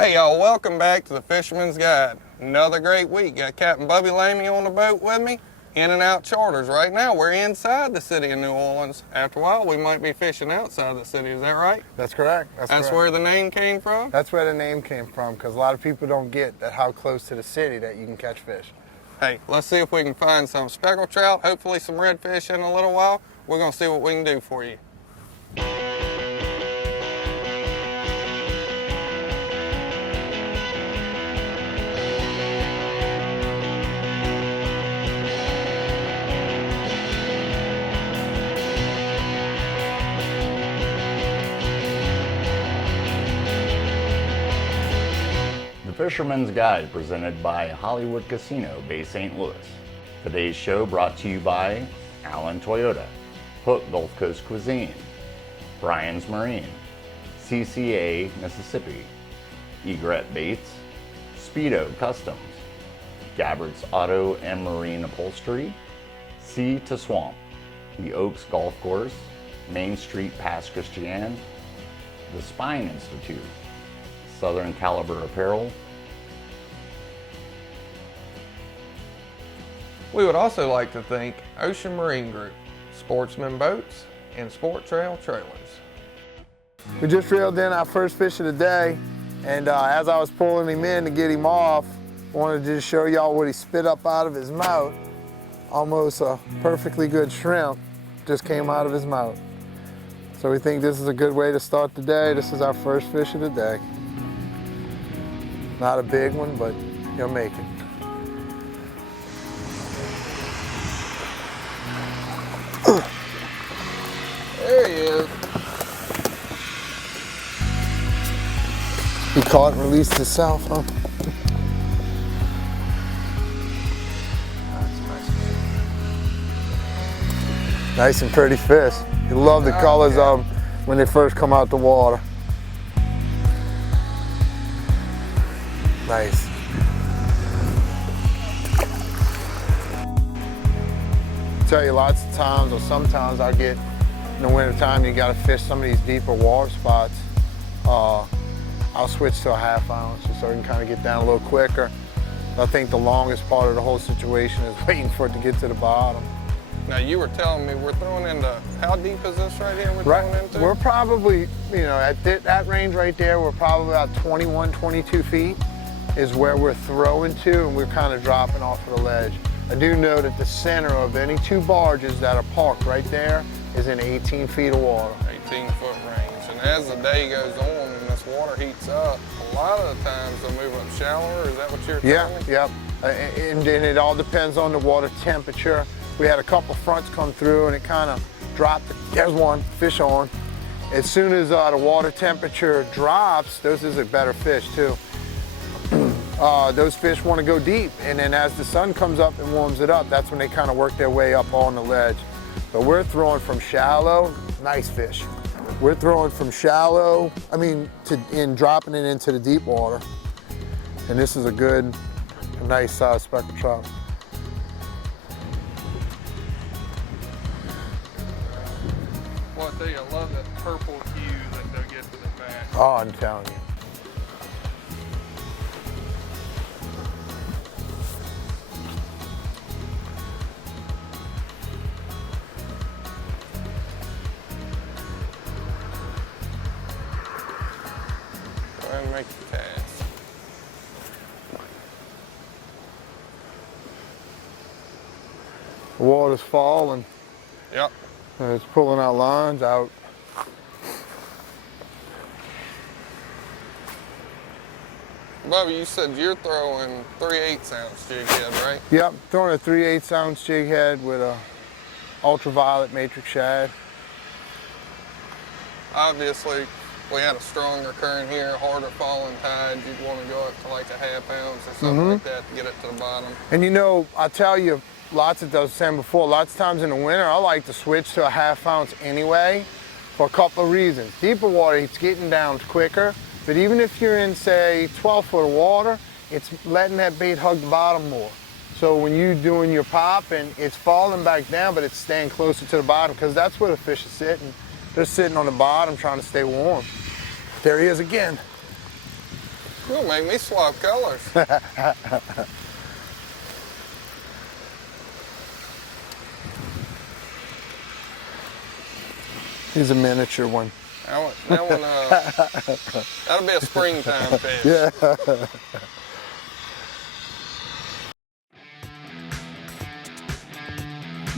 Hey y'all, welcome back to the Fisherman's Guide. Another great week. Got Captain Bubby on the boat with me. In and out charters. Right now we're inside the city of New Orleans. After a while we might be fishing outside the city, is that right? That's correct. That's correct. Where the name came from? That's where the name came from, because a lot of people don't get that how close to the city that you can catch fish. Hey, let's see if we can find some speckled trout, hopefully some redfish in a little while. We're going to see what we can do for you. The Fisherman's Guide presented by Hollywood Casino, Bay St. Louis. Today's show brought to you by Allen Toyota, Hook Gulf Coast Cuisine, Brian's Marine, CCA Mississippi, Egret Baits, Speedo Customs, Gabbard's Auto and Marine Upholstery, Sea to Swamp, the Oaks Golf Course, Main Street Pass Christian, the Spine Institute, Southern Caliber Apparel. We would also like to thank Ocean Marine Group, Sportsman Boats, and Sport Trail Trailers. We just reeled in our first fish of the day, and as I was pulling him in to get him off, I wanted to just show y'all what he spit up out of his mouth. Almost a perfectly good shrimp just came out of his mouth. So we think this is a good way to start the day. This is our first fish of the day. Not a big one, but you'll make it. There he is. He caught and released himself, huh? Nice and pretty fish. You love the colors of them when they first come out the water. Nice. I tell you, lots of times, or sometimes I get in the winter time, you gotta fish some of these deeper water spots. I'll switch to a 1/2 ounce just so I can kind of get down a little quicker. I think the longest part of the whole situation is waiting for it to get to the bottom. Now you were telling me we're throwing into, how deep is this right here throwing into? We're probably, you know, at that range right there, we're probably about 21, 22 feet is where we're throwing to, and we're kind of dropping off of the ledge. I do know that the center of any two barges that are parked right there is in 18 feet of water. 18-foot range. And as the day goes on and this water heats up, a lot of the times they'll move up shallower. Is that what you're telling me? Yeah. And it all depends on the water temperature. We had a couple fronts come through and it kind of dropped. There's one, fish on. As soon as the water temperature drops, those is a better fish too. Those fish want to go deep, and then as the sun comes up and warms it up, that's when they kind of work their way up on the ledge. But we're throwing from shallow, nice fish. We're throwing from shallow, dropping it into the deep water. And this is a nice size speckled trout. Well, I tell you, I love that purple hue that they'll get to the back. Oh, I'm telling you. And make the cast. The water's falling. Yep. It's pulling our lines out. Bubby, you said you're throwing 3/8 ounce jig head, right? Yep, throwing a 3/8 ounce jig head with a ultraviolet matrix shad. Obviously, if we had a stronger current here, harder falling tide, you'd want to go up to like a 1/2 ounce or something like that to get it to the bottom. And you know, I'll tell you, lots of those saying before, lots of times in the winter, I like to switch to a 1/2 ounce anyway for a couple of reasons. Deeper water, it's getting down quicker, but even if you're in, say, 12 foot of water, it's letting that bait hug the bottom more. So when you're doing your popping, it's falling back down, but it's staying closer to the bottom because that's where the fish are sitting. They're sitting on the bottom trying to stay warm. There he is again. You'll make me swap colors. He's a miniature one. That'll be a springtime fish. Yeah.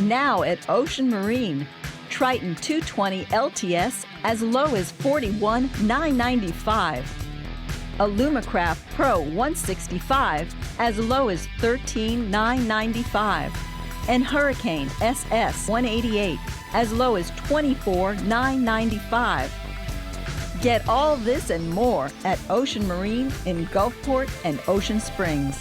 Now at Ocean Marine, Triton 220 LTS as low as $41,995. Alumacraft Pro 165 as low as $13,995. And Hurricane SS 188 as low as $24,995. Get all this and more at Ocean Marine in Gulfport and Ocean Springs.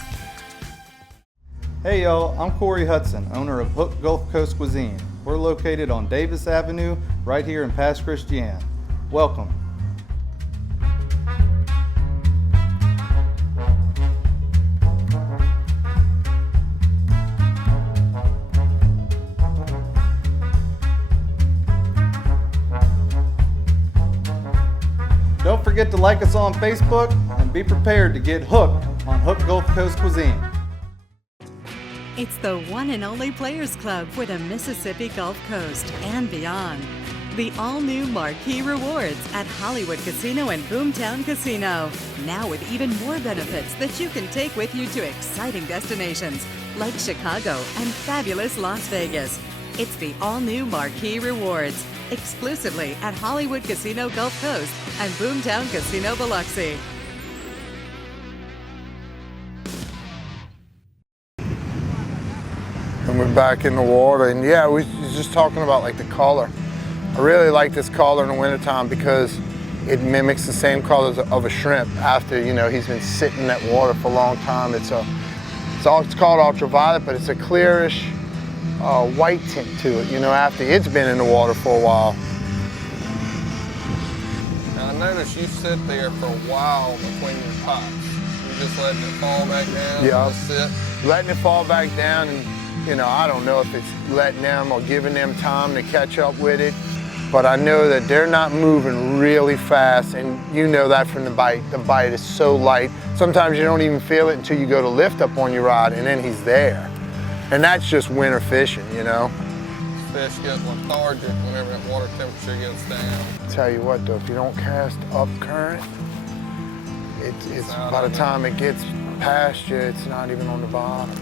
Hey y'all, I'm Corey Hudson, owner of Hook Gulf Coast Cuisine. We're located on Davis Avenue, right here in Pass Christian. Welcome. Don't forget to like us on Facebook and be prepared to get hooked on Hook Gulf Coast Cuisine. It's the one and only Players Club for the Mississippi Gulf Coast and beyond. The all-new Marquee Rewards at Hollywood Casino and Boomtown Casino. Now with even more benefits that you can take with you to exciting destinations like Chicago and fabulous Las Vegas. It's the all-new Marquee Rewards, exclusively at Hollywood Casino Gulf Coast and Boomtown Casino Biloxi. And we're back in the water, and yeah, we was just talking about like the color. I really like this color in the wintertime because it mimics the same colors of a shrimp after, you know, he's been sitting in that water for a long time. It's called ultraviolet, but it's a clearish white tint to it, you know, after it's been in the water for a while. Now I notice you sit there for a while between your pops. You're just letting it fall back down. Yeah. Just sit. Letting it fall back down, and you know, I don't know if it's letting them or giving them time to catch up with it, but I know that they're not moving really fast, and you know that from the bite. The bite is so light. Sometimes you don't even feel it until you go to lift up on your rod, and then he's there. And that's just winter fishing, you know. Fish get lethargic whenever that water temperature gets down. Tell you what though, if you don't cast up current, it's by the time it gets past you, it's not even on the bottom.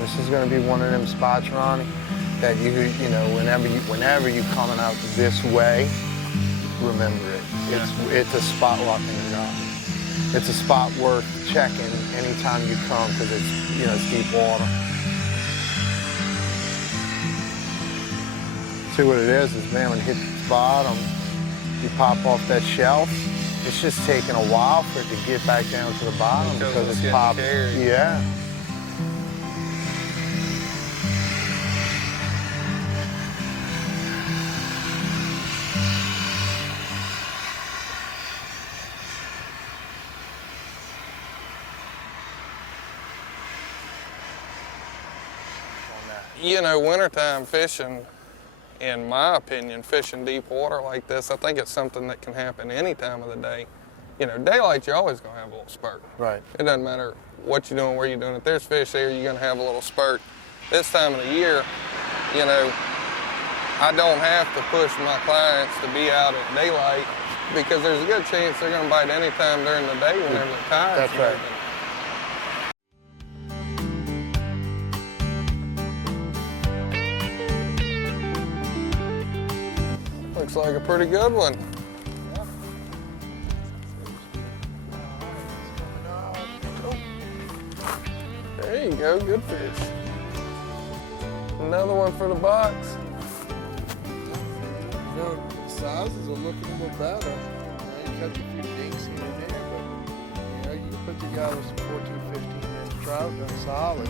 This is going to be one of them spots, Ronnie, that you know, whenever you coming out this way, remember it. It's a spot locking it up. It's a spot worth checking anytime you come because it's, you know, it's deep water. See what it is, man, when you hit the bottom, you pop off that shelf. It's just taking a while for it to get back down to the bottom because it's popped. Yeah. You know, wintertime fishing, in my opinion, fishing deep water like this, I think it's something that can happen any time of the day. You know, daylight, you're always going to have a little spurt. Right. It doesn't matter what you're doing, where you're doing. If there's fish there, you're going to have a little spurt. This time of the year, you know, I don't have to push my clients to be out at daylight because there's a good chance they're going to bite any time during the day whenever the tide's That's right. moving. Looks like a pretty good one. There you go, good fish. Another one for the box. You know, the sizes are looking a little better. You catch a few dinks here and there, but you know, you can put together some 14, 15-inch trout, that's solid.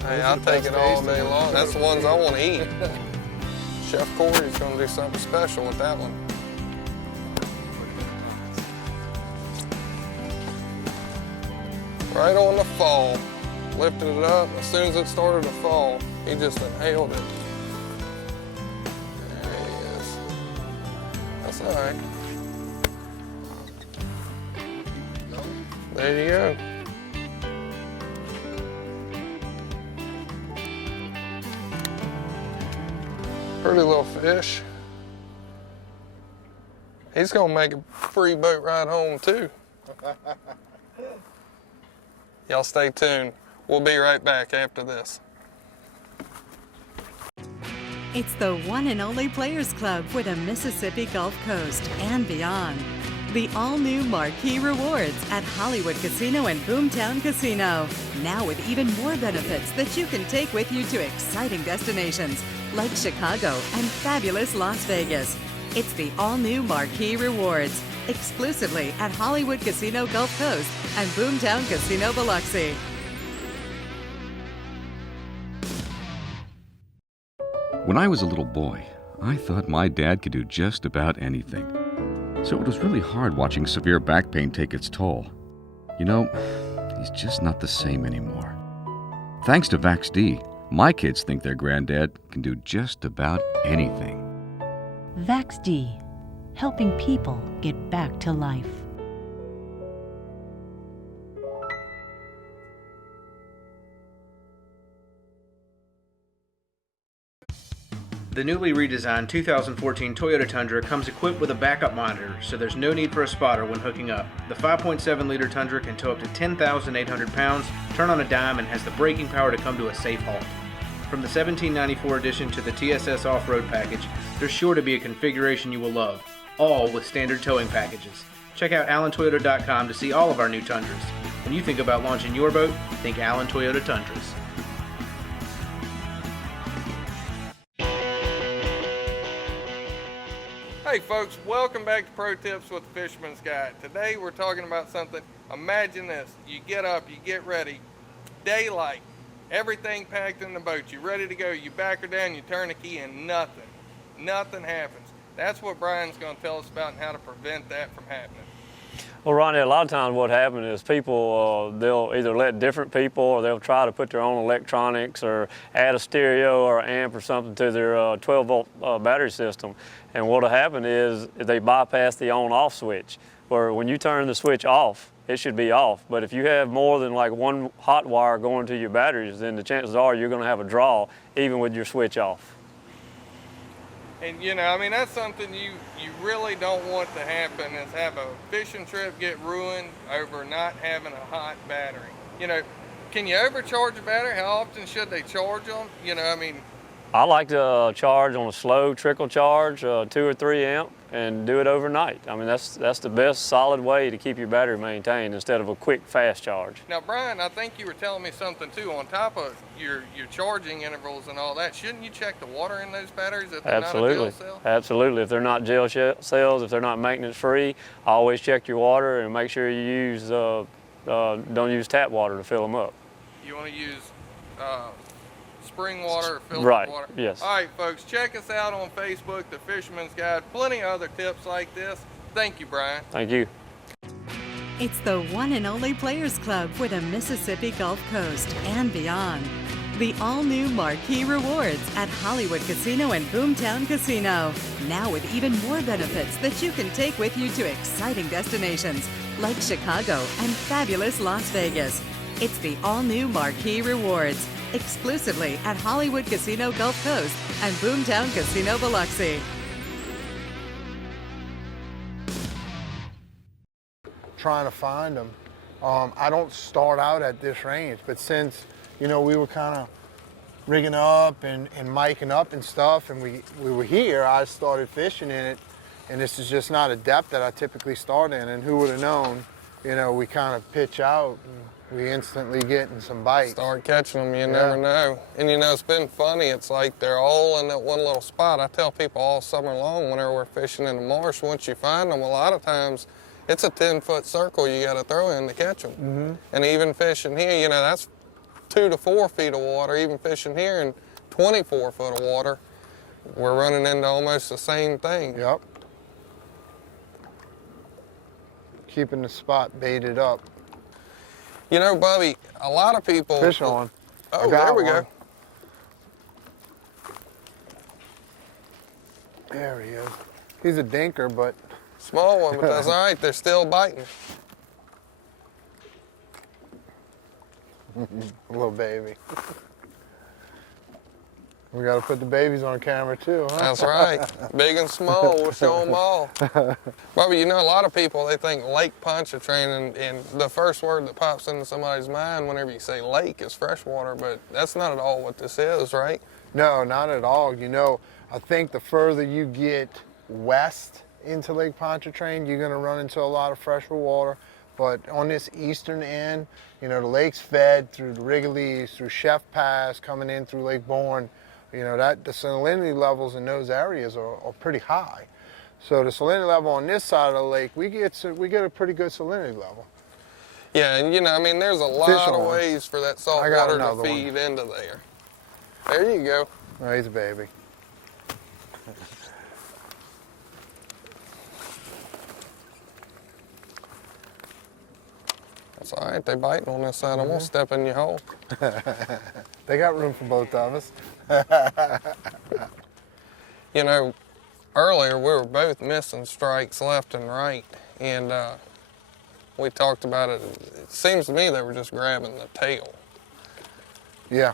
Hey, I'll take it all day long. That's the ones I want to eat. Chef Corey's going to do something special with that one. Right on the fall. Lifted it up. As soon as it started to fall, he just inhaled it. There he is. That's all right. There you go. Pretty little fish. He's gonna make a free boat ride home too. Y'all stay tuned. We'll be right back after this. It's the one and only Players Club for the Mississippi Gulf Coast and beyond. The all-new Marquee Rewards at Hollywood Casino and Boomtown Casino. Now with even more benefits that you can take with you to exciting destinations like Chicago and fabulous Las Vegas. It's the all-new Marquee Rewards, exclusively at Hollywood Casino Gulf Coast and Boomtown Casino Biloxi. When I was a little boy, I thought my dad could do just about anything. So it was really hard watching severe back pain take its toll. You know, he's just not the same anymore. Thanks to VaxD, my kids think their granddad can do just about anything. VaxD, helping people get back to life. The newly redesigned 2014 Toyota Tundra comes equipped with a backup monitor, so there's no need for a spotter when hooking up. The 5.7-liter Tundra can tow up to 10,800 pounds, turn on a dime, and has the braking power to come to a safe halt. From the 1794 edition to the TSS Off-Road package, there's sure to be a configuration you will love, all with standard towing packages. Check out AllenToyota.com to see all of our new Tundras. When you think about launching your boat, think Allen Toyota Tundras. Hey folks, welcome back to Pro Tips with the Fisherman's Guide. Today we're talking about something, imagine this, you get up, you get ready, daylight, everything packed in the boat, you're ready to go, you back her down, you turn the key and nothing happens. That's what Brian's going to tell us about and how to prevent that from happening. Well, Ronnie, a lot of times what happens is people, they'll either let different people or they'll try to put their own electronics or add a stereo or amp or something to their 12-volt battery system. And what'll happen is they bypass the on-off switch, where when you turn the switch off, it should be off. But if you have more than like one hot wire going to your batteries, then the chances are you're going to have a draw even with your switch off. And you know, I mean, that's something you really don't want to happen, is have a fishing trip get ruined over not having a hot battery. You know, can you overcharge a battery? How often should they charge them? You know, I mean, I like to charge on a slow trickle charge, 2 or 3 amp, and do it overnight. I mean, that's the best solid way to keep your battery maintained instead of a quick, fast charge. Now, Brian, I think you were telling me something too. On top of your charging intervals and all that, shouldn't you check the water in those batteries if they're Absolutely. not a gel cell? Absolutely. If they're not gel cells, if they're not maintenance free, always check your water and make sure you use don't use tap water to fill them up. You want to use spring water or filtered right. water. Yes. All right, folks, check us out on Facebook, The Fisherman's Guide. Plenty of other tips like this. Thank you, Brian. Thank you. It's the one and only Players Club for the Mississippi Gulf Coast and beyond. The all-new Marquee Rewards at Hollywood Casino and Boomtown Casino. Now with even more benefits that you can take with you to exciting destinations like Chicago and fabulous Las Vegas. It's the all-new Marquee Rewards, exclusively at Hollywood Casino Gulf Coast and Boomtown Casino Biloxi. Trying to find them. I don't start out at this range, but since, you know, we were kind of rigging up and miking up and stuff, and we were here, I started fishing in it, and this is just not a depth that I typically start in, and who would have known, you know, we kind of pitch out, and we instantly getting some bites. Start catching them, you never know. And you know, it's been funny, it's like they're all in that one little spot. I tell people all summer long whenever we're fishing in the marsh, once you find them, a lot of times, it's a 10-foot circle you got to throw in to catch them. Mm-hmm. And even fishing here, you know, that's 2 to 4 feet of water. Even fishing here in 24 foot of water, we're running into almost the same thing. Yep. Keeping the spot baited up. You know, Bubby, a lot of people... Fish on. Oh, there we go. There he is. He's a dinker, but... Small one, but that's all right. They're still biting. Little baby. We got to put the babies on camera too, huh? That's right. Big and small, we'll show them all. Bubby, you know, a lot of people, they think lake Pontchartrain, and the first word that pops into somebody's mind whenever you say lake is freshwater, but that's not at all what this is, right? No, not at all. You know, I think the further you get west into Lake Pontchartrain, you're going to run into a lot of fresher water. But on this eastern end, you know, the lake's fed through the Wrigley's, through Chef Pass, coming in through Lake Bourne. You know, the salinity levels in those areas are pretty high. So the salinity level on this side of the lake, we get a pretty good salinity level. Yeah, and you know, I mean, there's a lot of ways for that salt water to feed into there. There you go. Oh, he's a baby. That's all right, they biting on this side. I'm gonna step in your hole. They got room for both of us. You know, earlier we were both missing strikes left and right, and we talked about it. It seems to me they were just grabbing the tail. Yeah,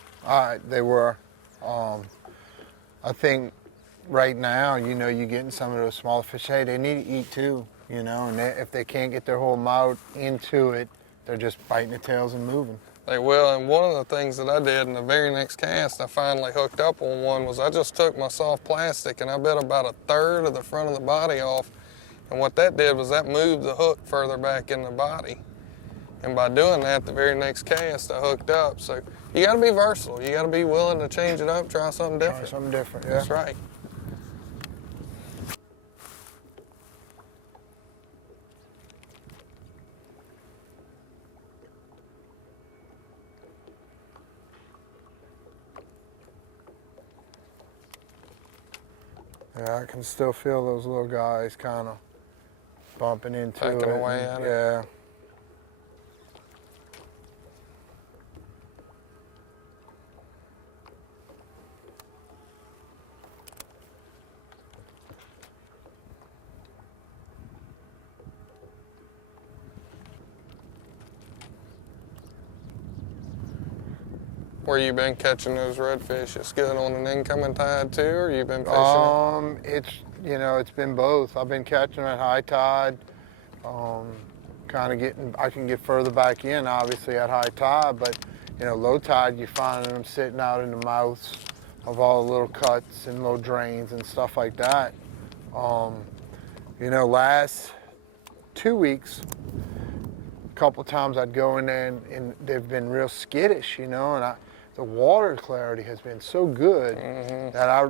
they were. I think right now, you know, you're getting some of those smaller fish. Hey, they need to eat too, you know, and if they can't get their whole mouth into it, they're just biting the tails and moving. They will, and one of the things that I did in the very next cast, I finally hooked up on one, was I just took my soft plastic and I bit about 1/3 of the front of the body off. And what that did was that moved the hook further back in the body. And by doing that, the very next cast, I hooked up. So you gotta be versatile. You gotta be willing to change it up, try something different. Try something different, yeah. That's right. Yeah, I can still feel those little guys kind of bumping into it. Pecking away at it. Yeah. Where you been catching those redfish? It's good on an incoming tide too, or you been fishing? It's been both. I've been catching them at high tide. I can get further back in, obviously, at high tide, but you know, low tide, you're finding them sitting out in the mouths of all the little cuts and little drains and stuff like that. Last 2 weeks, a couple times I'd go in there and they've been real skittish, you know, and the water clarity has been so good that I,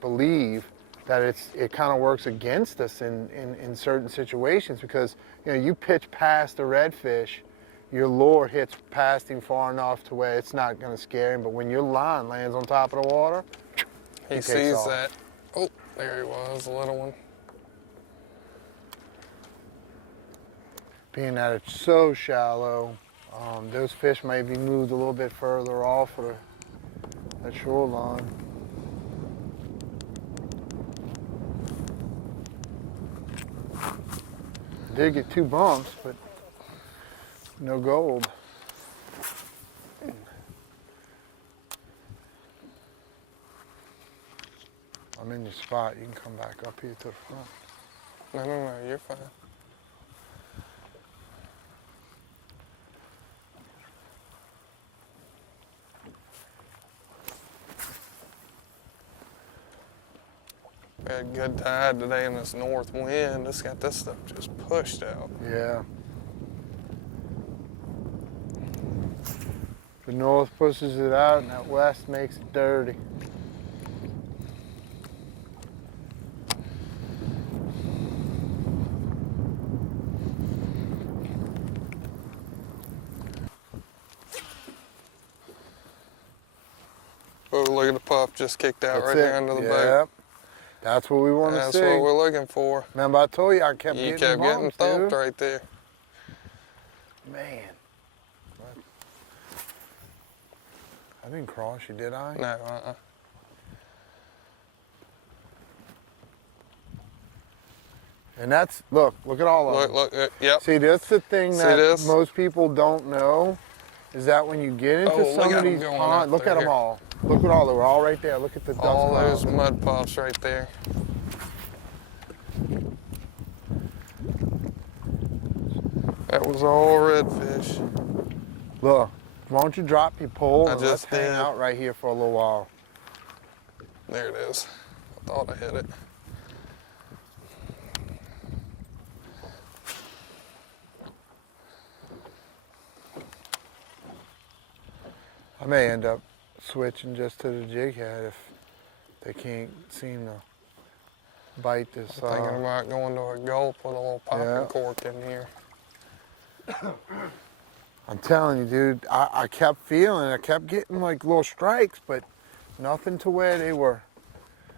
believe that it kind of works against us in certain situations, because, you know, you pitch past the redfish, your lure hits past him far enough to where it's not going to scare him, but when your line lands on top of the water, he sees that. Oh, there he was, a little one. Being that it's so shallow, those fish may be moved a little bit further off of that shoreline. I did get 2 bumps, but no gold. I'm in your spot. You can come back up here to the front. No, you're fine. We had good tide today in this north wind. It's got this stuff just pushed out. Yeah. The north pushes it out and that west makes it dirty. Oh, look at the puff just kicked out right there under the boat. That's what we want to see. That's what we're looking for. Remember I told you I kept You getting kept getting bumps, thumped dude. right there. Man. I didn't cross you, did I? No, And that's, look at all of them. Look, yep. See, that's the thing that this? most people don't know, is that when you get into some of these ponds, look at them all. Look at all, they're all right there. Look at the dust all clouds. those mud puffs right there. That was all redfish. Look, why don't you drop your pole and let's just hang did. out right here for a little while. There it is. I thought I hit it. I may end up switching just to the jig head if they can't seem to bite this. Thinking about going to a gulp with a little popping cork in here. I'm telling you, dude, I kept feeling, I kept getting like little strikes, but nothing to where they were.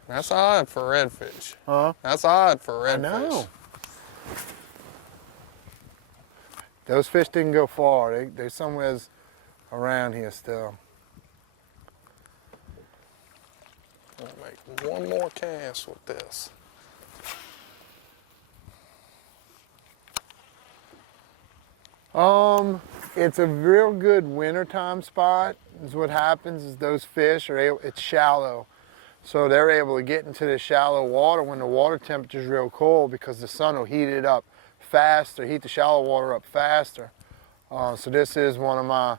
That's odd for redfish. Huh? That's odd for redfish. I know. Those fish didn't go far. They're somewhere around here still. I'll make one more cast with this. It's a real good wintertime spot. Is what happens is those fish are able, it's shallow. So they're able to get into the shallow water when the water temperature is real cold because the sun will heat it up faster, heat the shallow water up faster. So this is one of my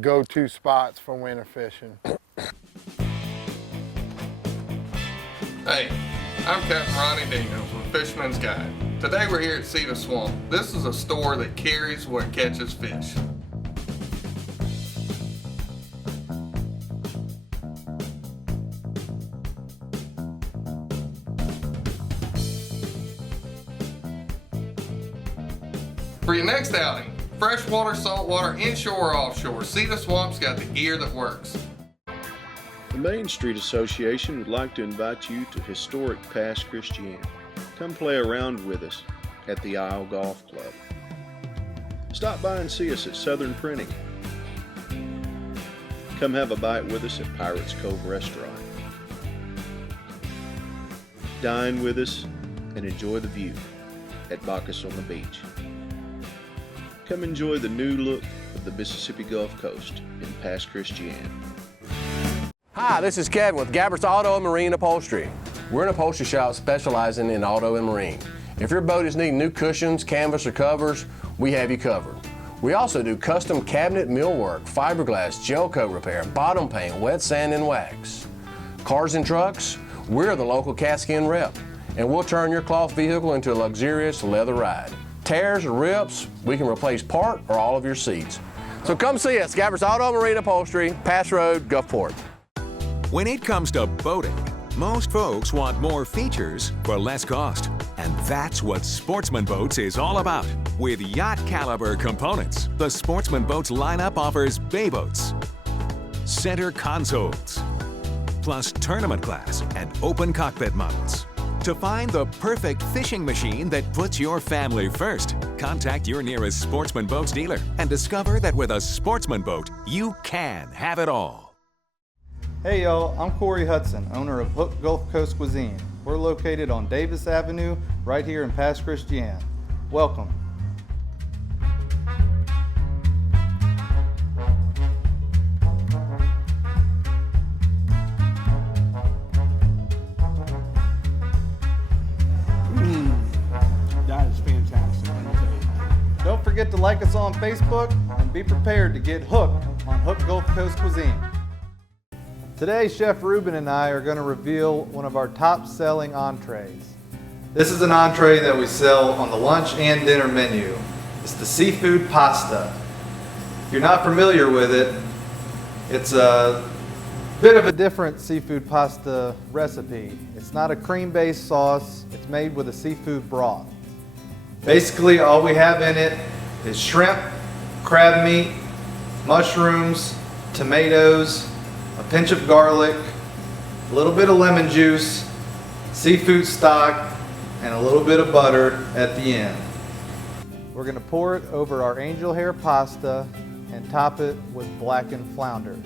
go-to spots for winter fishing. Hey, I'm Captain Ronnie with Fisherman's Guide. Today we're here at Cedar Swamp. This is a store that carries what catches fish. For your next outing, freshwater, saltwater, inshore or offshore, Cedar Swamp's got the gear that works. The Main Street Association would like to invite you to historic Pass Christian. Come play around with us at the Isle Golf Club. Stop by and see us at Southern Printing. Come have a bite with us at Pirates Cove Restaurant. Dine with us and enjoy the view at Bacchus on the Beach. Come enjoy the new look of the Mississippi Gulf Coast in Pass Christian. Hi, this is Kevin with Gabbert's Auto and Marine Upholstery. We're an upholstery shop specializing in auto and marine. If your boat is needing new cushions, canvas, or covers, we have you covered. We also do custom cabinet millwork, fiberglass, gel coat repair, bottom paint, wet sand, and wax. Cars and trucks, we're the local Caskin rep, and we'll turn your cloth vehicle into a luxurious leather ride. Tears or rips, we can replace part or all of your seats. So come see us, Gabbert's Auto and Marine Upholstery, Pass Road, Gulfport. When it comes to boating, most folks want more features for less cost. And that's what Sportsman Boats is all about. With yacht caliber components, the Sportsman Boats lineup offers bay boats, center consoles, plus tournament class and open cockpit models. To find the perfect fishing machine that puts your family first, contact your nearest Sportsman Boats dealer and discover that with a Sportsman Boat, you can have it all. Hey y'all, I'm Corey Hudson, owner of Hook Gulf Coast Cuisine. We're located on Davis Avenue, right here in Pass Christian. Welcome. That is fantastic. Don't forget to like us on Facebook and be prepared to get hooked on Hook Gulf Coast Cuisine. Today, Chef Ruben and I are going to reveal one of our top selling entrees. This is an entree that we sell on the lunch and dinner menu. It's the seafood pasta. If you're not familiar with it, it's a bit of a different seafood pasta recipe. It's not a cream-based sauce, it's made with a seafood broth. Basically, all we have in it is shrimp, crab meat, mushrooms, tomatoes, a pinch of garlic, a little bit of lemon juice, seafood stock, and a little bit of butter at the end. We're going to pour it over our angel hair pasta and top it with blackened flounder.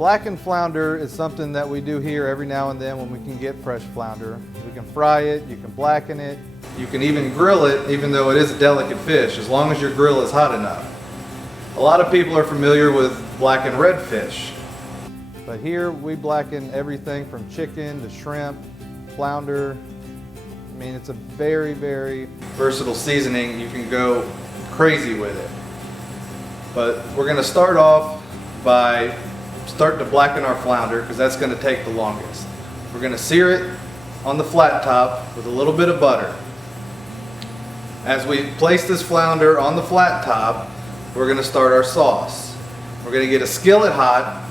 Blackened flounder is something that we do here every now and then when we can get fresh flounder. We can fry it, you can blacken it, you can even grill it, even though it is a delicate fish, as long as your grill is hot enough. A lot of people are familiar with blackened redfish, but here we blacken everything from chicken to shrimp, flounder. I mean, it's a very, very versatile seasoning. You can go crazy with it. But we're gonna start off by starting to blacken our flounder, because that's gonna take the longest. We're gonna sear it on the flat top with a little bit of butter. As we place this flounder on the flat top, we're gonna start our sauce. We're gonna get a skillet hot,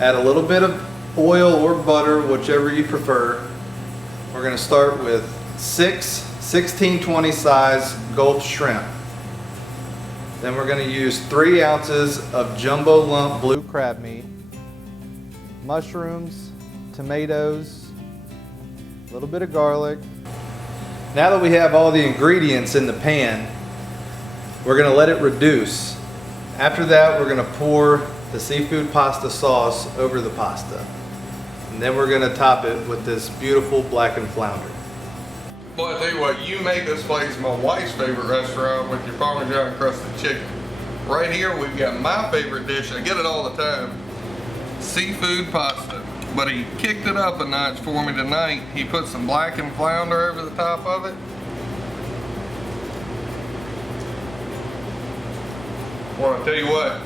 add a little bit of oil or butter, whichever you prefer. We're gonna start with 6 16-20 size Gulf shrimp. Then we're gonna use 3 ounces of jumbo lump blue crab meat, mushrooms, tomatoes, a little bit of garlic. Now that we have all the ingredients in the pan, we're gonna let it reduce. After that, we're gonna pour the seafood pasta sauce over the pasta. And then we're gonna top it with this beautiful blackened flounder. Boy, I tell you what, you make this place my wife's favorite restaurant with your Parmesan crusted chicken. Right here, we've got my favorite dish. I get it all the time. Seafood pasta. But he kicked it up a notch for me tonight. He put some blackened flounder over the top of it. Well, I tell you what,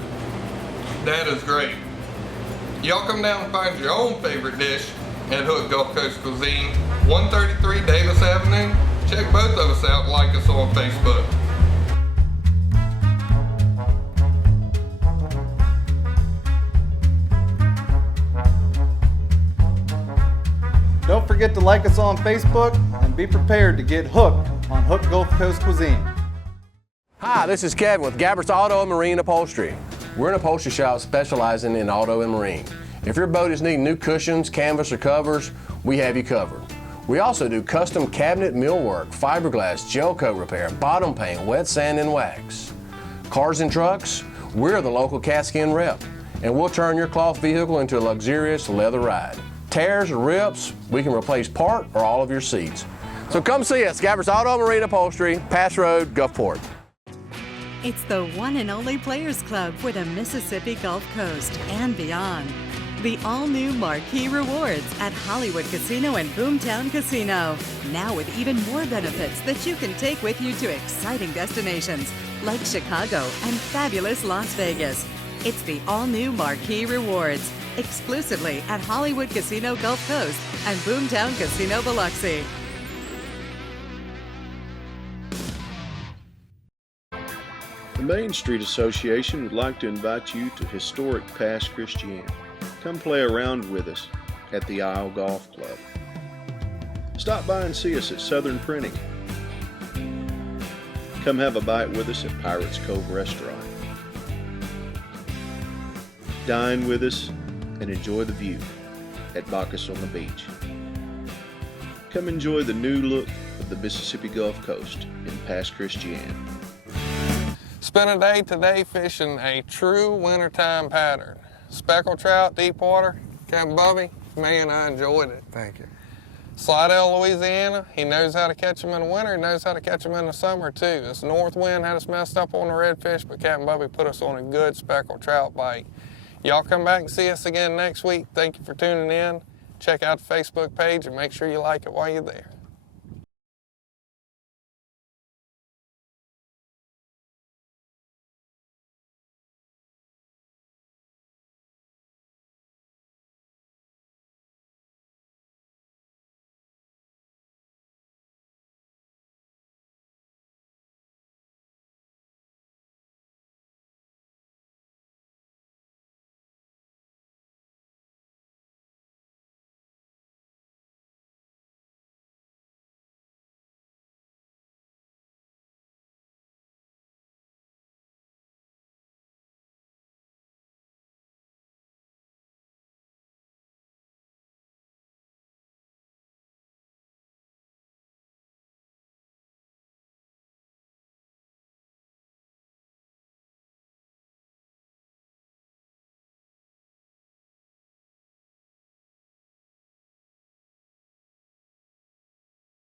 that is great. Y'all come down and find your own favorite dish at Hook Gulf Coast Cuisine, 133 Davis Avenue. Check both of us out and like us on Facebook. Don't forget to like us on Facebook and be prepared to get hooked on Hook Gulf Coast Cuisine. Hi, this is Kevin with Gabbert's Auto and Marine Upholstery. We're an upholstery shop specializing in auto and marine. If your boat is needing new cushions, canvas, or covers, we have you covered. We also do custom cabinet millwork, fiberglass, gel coat repair, bottom paint, wet sand, and wax. Cars and trucks, we're the local Caskin rep, and we'll turn your cloth vehicle into a luxurious leather ride. Tears or rips, we can replace part or all of your seats. So come see us, Gabbert's Auto and Marine Upholstery, Pass Road, Gulfport. It's the one and only Players Club for the Mississippi Gulf Coast and beyond. The all-new Marquee Rewards at Hollywood Casino and Boomtown Casino. Now with even more benefits that you can take with you to exciting destinations like Chicago and fabulous Las Vegas. It's the all-new Marquee Rewards, exclusively at Hollywood Casino Gulf Coast and Boomtown Casino Biloxi. The Main Street Association would like to invite you to historic Pass Christian. Come play around with us at the Isle Golf Club. Stop by and see us at Southern Printing. Come have a bite with us at Pirates Cove Restaurant. Dine with us and enjoy the view at Bacchus on the Beach. Come enjoy the new look of the Mississippi Gulf Coast in Pass Christian. Spend a day today fishing a true wintertime pattern. Speckled trout, deep water, Capt Bubby, man, I enjoyed it. Thank you. Slidell, Louisiana, he knows how to catch them in the winter, he knows how to catch them in the summer too. This north wind had us messed up on the redfish, but Capt Bubby put us on a good speckled trout bite. Y'all come back and see us again next week. Thank you for tuning in. Check out the Facebook page and make sure you like it while you're there.